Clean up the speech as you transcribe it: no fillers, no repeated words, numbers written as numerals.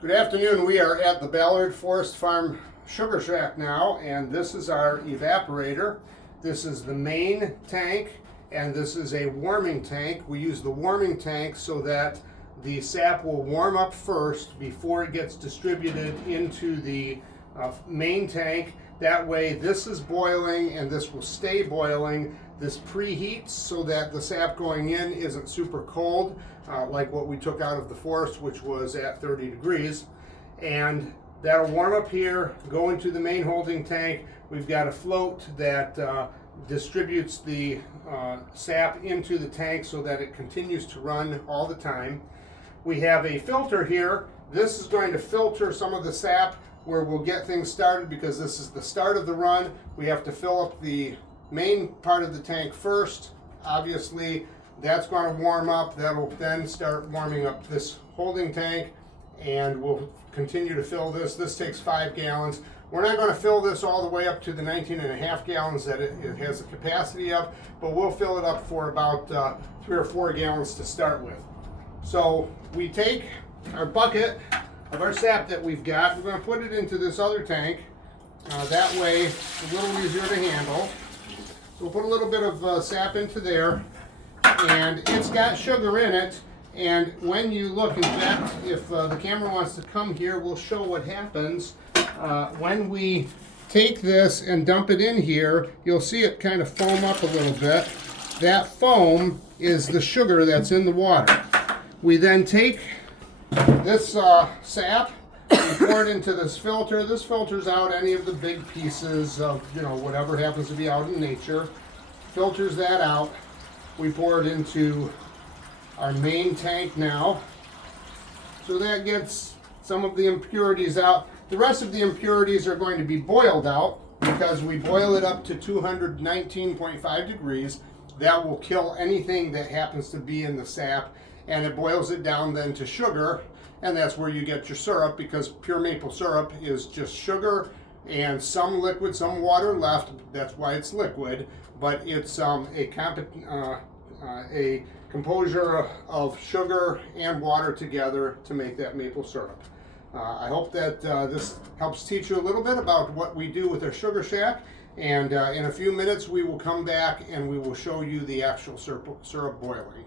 Good afternoon. We are at the Ballard Forest Farm Sugar Shack now, and this is our evaporator. This is the main tank, and this is a warming tank. We use the warming tank so that the sap will warm up first before it gets distributed into the main tank. That way this is boiling and this will stay boiling. This preheats so that the sap going in isn't super cold, like what we took out of the forest, which was at 30 degrees. And that'll warm up here, go into the main holding tank. We've got a float that distributes the sap into the tank so that it continues to run all the time. We have a filter here. This is going to filter some of the sap where we'll get things started, because this is the start of the run. We have to fill up the main part of the tank first. Obviously, that's going to warm up. That'll then start warming up this holding tank, and we'll continue to fill this. This takes 5 gallons. We're not going to fill this all the way up to the 19.5 gallons that it has the capacity of, but we'll fill it up for about 3 or 4 gallons to start with. So we take our bucket of our sap that we've got, we're going to put it into this other tank. That way it's a little easier to handle. So we'll put a little bit of sap into there, and it's got sugar in it. And when you look, in fact, if the camera wants to come here, we'll show what happens when we take this and dump it in here. You'll see it kind of foam up a little bit. That foam is the sugar that's in the water. We then take this sap and pour it into this filter. This filters out any of the big pieces of, whatever happens to be out in nature. Filters that out. We pour it into our main tank now. So that gets some of the impurities out. The rest of the impurities are going to be boiled out, because we boil it up to 219.5 degrees. That will kill anything that happens to be in the sap, and it boils it down then to sugar, and that's where you get your syrup, because pure maple syrup is just sugar and some liquid, some water left. That's why it's liquid, but it's a composure of sugar and water together to make that maple syrup. I hope that this helps teach you a little bit about what we do with our sugar shack, and in a few minutes we will come back and we will show you the actual syrup boiling.